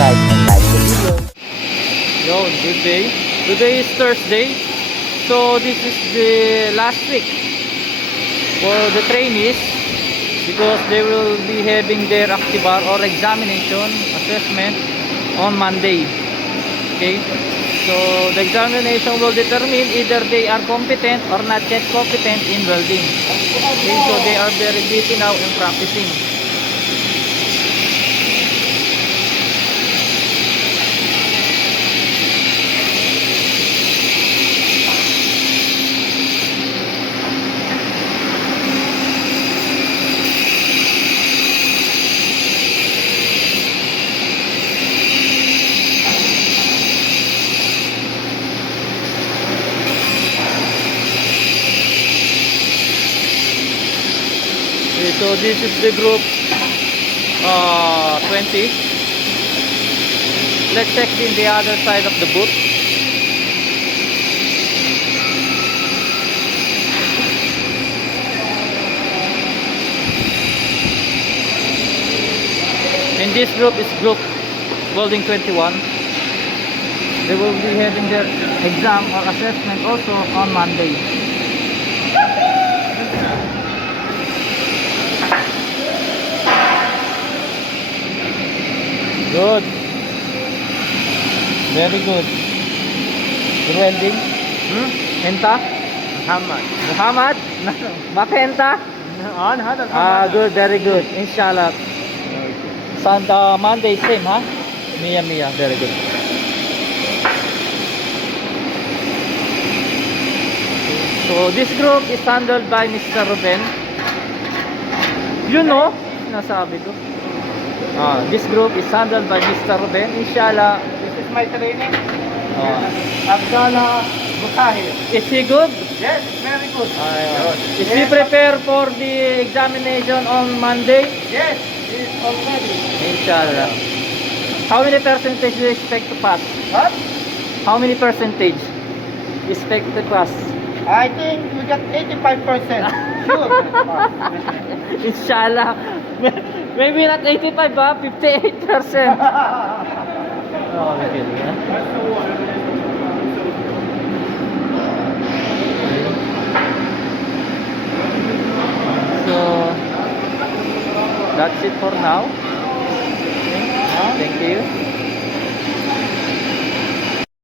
subscribe and like the video. Yo, good day. Today is Thursday. So this is the last week for the trainees because they will be having their activar or examination assessment on Monday. Okay, so the examination will determine either they are competent or not yet competent in welding. Okay, so they are very busy now in practicing. Okay, so this is the group 20. Let's check in the other side of the booth. And this group is group Welding 21. They will be having their exam or assessment also on Monday. Good. Very good. Good welding. Enta? Muhammad. Muhammad? Makenta? Good, very good. Inshallah. Santa Monday same, huh? Mia, very good. So this group is handled by Mr. Ruben. You know, nasabi ko. This group is handled by Mr. Ruben. Inshallah. This is my training. Abdallah Butahir. Is he good? Yes, very good. Is he prepared for the examination on Monday? Yes, he's already. Inshallah. How many percentage do you expect to pass? What? How many percentage expect to pass? I think we got 85%. Sure. Inshallah. Maybe not 85 ba? 58%. Oh, okay. So that's it for now. Thank you.